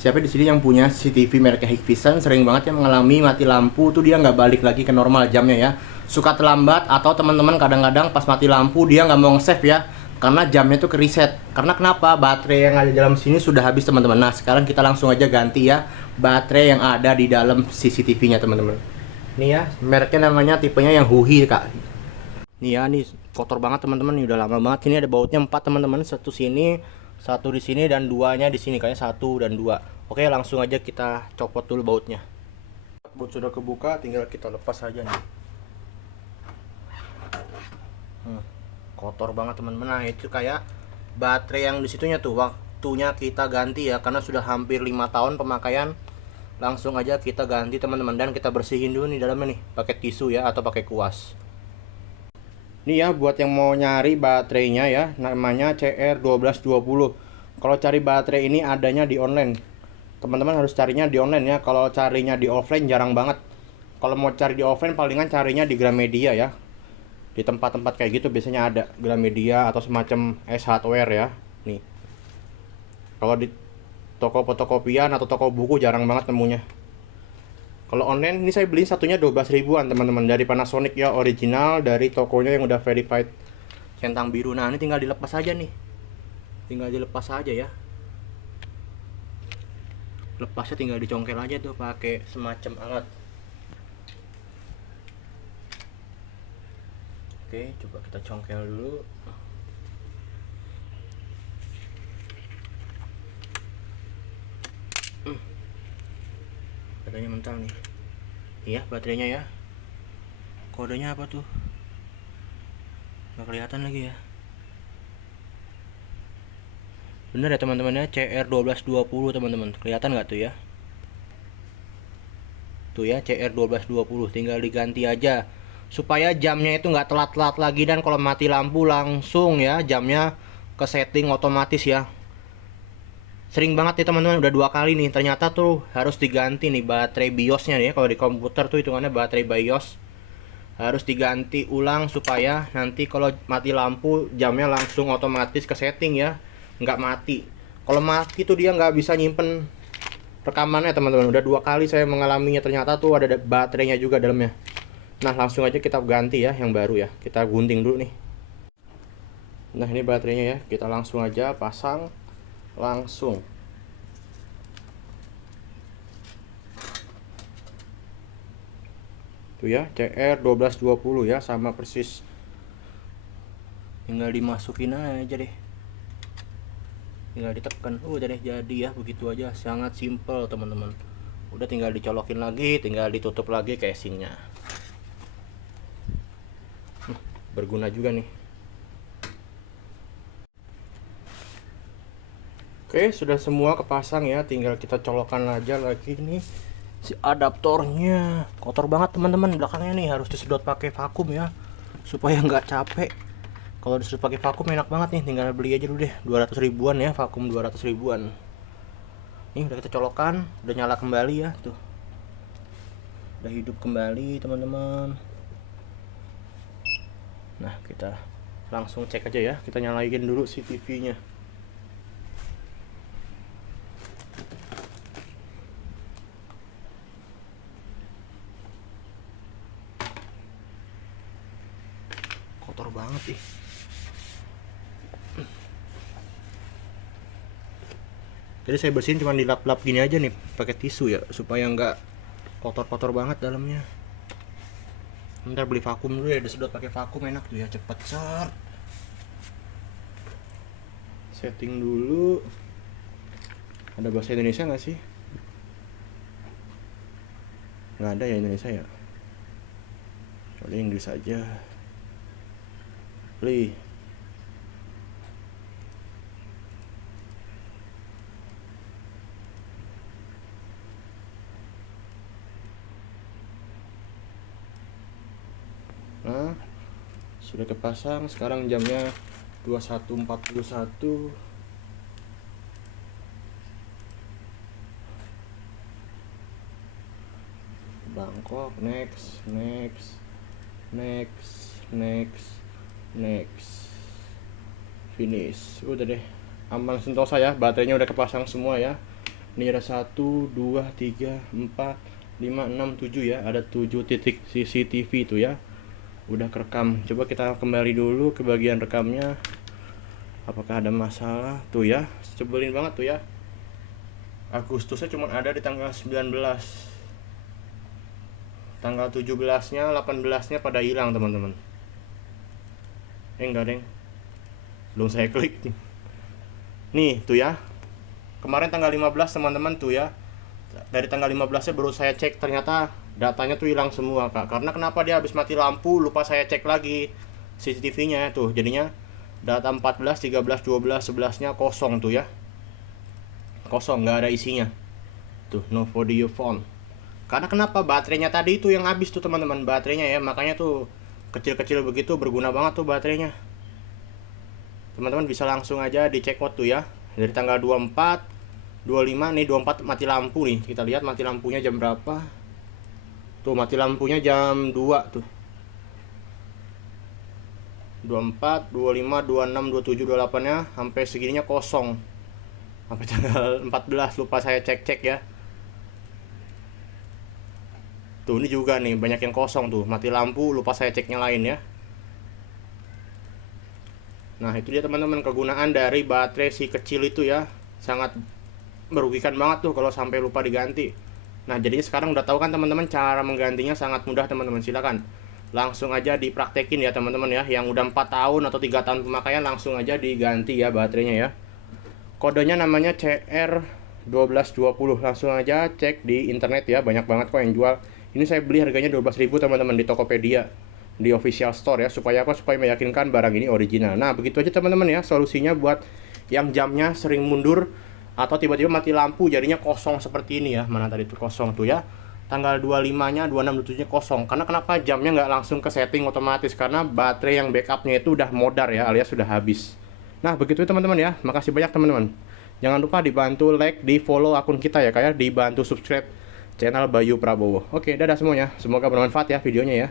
Siapa di sini yang punya CCTV merek Hikvision sering banget ya mengalami mati lampu tuh dia nggak balik lagi ke normal jamnya ya. Suka terlambat atau teman-teman kadang-kadang pas mati lampu dia nggak mau nge-save ya. Karena jamnya tuh ke reset. Karena kenapa? Baterai yang ada di dalam sini sudah habis teman-teman. Nah, sekarang kita langsung aja ganti ya baterai yang ada di dalam CCTV-nya teman-teman. Nih ya, mereknya namanya tipenya yang Huhi Kak. Nih ya, nih kotor banget teman-teman, nih udah lama banget. Ini ada bautnya 4 teman-teman, satu sini, satu di sini dan duanya di sini, kayaknya satu dan dua. Oke, langsung aja kita copot dulu bautnya. Baut sudah kebuka, tinggal kita lepas aja nih. Kotor banget teman-teman. Nah, itu kayak baterai yang di situnya tuh waktunya kita ganti ya, karena sudah hampir 5 tahun pemakaian. Langsung aja kita ganti teman-teman, dan kita bersihin dulu nih dalamnya nih pakai tisu ya atau pakai kuas. Ini ya buat yang mau nyari baterainya ya, namanya CR1220. Kalau cari baterai ini adanya di online. Teman-teman harus carinya di online ya. Kalau carinya di offline jarang banget. Kalau mau cari di offline palingan carinya di Gramedia ya. Di tempat-tempat kayak gitu biasanya ada Gramedia atau semacam S Hardware ya. Nih. Kalau di toko fotokopian atau toko buku jarang banget nemunya. Kalau online ini saya beli satunya 12 ribuan teman-teman, dari Panasonic ya, original dari tokonya yang udah verified centang biru. Nah, ini tinggal dilepas aja nih. Tinggal dilepas aja ya. Lepasnya tinggal dicongkel aja tuh pakai semacam alat. Oke, coba kita congkel dulu. Baterainya mental nih. Iya, baterainya ya. Kodenya apa tuh? Nggak kelihatan lagi ya. Bener ya teman-teman ya, CR1220 teman-teman. Kelihatan nggak tuh ya? Tuh ya, CR1220. Tinggal diganti aja supaya jamnya itu nggak telat-telat lagi, dan kalau mati lampu langsung ya jamnya ke setting otomatis ya. Sering banget nih teman-teman, udah 2 kali nih ternyata tuh harus diganti nih baterai BIOSnya nih ya. Kalau di komputer tuh hitungannya baterai BIOS harus diganti ulang supaya nanti kalau mati lampu jamnya langsung otomatis ke setting ya, nggak mati. Kalau mati tuh dia nggak bisa nyimpen rekamannya teman-teman. Udah 2 kali saya mengalaminya, ternyata tuh ada baterainya juga dalamnya. Nah, langsung aja kita ganti ya yang baru ya. Kita gunting dulu nih. Nah, ini baterainya ya, kita langsung aja pasang langsung. Tuh ya, CR1220 ya, sama persis. Tinggal dimasukin aja deh. Tinggal ditekan. Udah deh jadi ya, begitu aja. Sangat simple, teman-teman. Udah tinggal dicolokin lagi, tinggal ditutup lagi casingnya. Berguna juga nih. Oke, sudah semua kepasang ya, tinggal kita colokan aja lagi nih si adaptornya. Kotor banget teman-teman, belakangnya nih harus disedot pakai vakum ya supaya nggak capek. Kalau disedot pakai vakum enak banget nih, tinggal beli aja dulu deh 200 ribuan ya, vakum 200 ribuan. Ini udah kita colokan, udah nyala kembali ya tuh, udah hidup kembali teman-teman. Nah, kita langsung cek aja ya, kita nyalain dulu si TV-nya. Kotor banget ih. Jadi saya bersihin cuma dilap-lap gini aja nih pakai tisu ya, supaya nggak kotor-kotor banget dalamnya. Ntar beli vakum dulu ya, disedot pakai vakum enak tuh ya, cepet set. Setting dulu. Ada bahasa Indonesia nggak sih? Nggak ada ya Indonesia ya. Kecuali Inggris aja. Play. Nah, sudah kepasang. Sekarang jamnya 21.41. Bangkok, next, next, next, next, next, finish. Udah deh, aman sentosa ya, baterainya udah kepasang semua ya. Ini ada 1, 2, 3, 4, 5, 6, 7 ya. Ada 7 titik CCTV itu ya. Udah kerekam. Coba kita kembali dulu ke bagian rekamnya. Apakah ada masalah? Tuh ya, sebelin banget tuh ya. Agustusnya cuma ada di tanggal 19. Tanggal 17-nya, 18-nya pada hilang teman-teman. Enggak deng. Belum saya klik. Nih tuh ya. Kemarin tanggal 15 teman-teman tuh ya. Dari tanggal 15-nya baru saya cek, ternyata datanya tuh hilang semua Kak. Karena kenapa dia habis mati lampu, lupa saya cek lagi CCTV-nya tuh. Jadinya data 14, 13, 12, 11-nya kosong tuh ya. Kosong, nggak ada isinya. Tuh, no video phone. Karena kenapa? Baterainya tadi itu yang habis tuh teman-teman, baterainya ya. Makanya tuh kecil-kecil begitu berguna banget tuh baterainya. Teman-teman bisa langsung aja dicek out tuh ya. Dari tanggal 24, 25 nih, 24 mati lampu nih. Kita lihat mati lampunya jam berapa. Tuh mati lampunya jam 2 tuh. 24, 25, 26, 27, 28-nya sampai segininya kosong. Sampai tanggal 14 lupa saya cek-cek ya. Tuh ini juga nih banyak yang kosong tuh, mati lampu lupa saya ceknya lain ya. Nah, itu dia teman-teman kegunaan dari baterai si kecil itu ya. Sangat merugikan banget tuh kalau sampai lupa diganti. Nah, jadinya sekarang udah tahu kan teman-teman, cara menggantinya sangat mudah teman-teman. Silakan langsung aja dipraktekin ya teman-teman ya. Yang udah 4 tahun atau 3 tahun pemakaian langsung aja diganti ya baterainya ya. Kodenya namanya CR1220. Langsung aja cek di internet ya, banyak banget kok yang jual. Ini saya beli harganya 12.000 teman-teman di Tokopedia, di official store ya. Supaya apa? Supaya meyakinkan barang ini original. Nah, begitu aja teman-teman ya solusinya buat yang jamnya sering mundur atau tiba-tiba mati lampu jadinya kosong seperti ini ya. Mana tadi tuh kosong tuh ya. Tanggal 25-nya, 26, 27-nya kosong. Karena kenapa? Jamnya nggak langsung ke setting otomatis, karena baterai yang backupnya itu udah modar ya, alias sudah habis. Nah, begitu teman-teman ya. Makasih banyak teman-teman. Jangan lupa dibantu like, di follow akun kita ya, kayak dibantu subscribe channel Bayu Prabowo. Oke, dadah semuanya. Semoga bermanfaat ya videonya ya.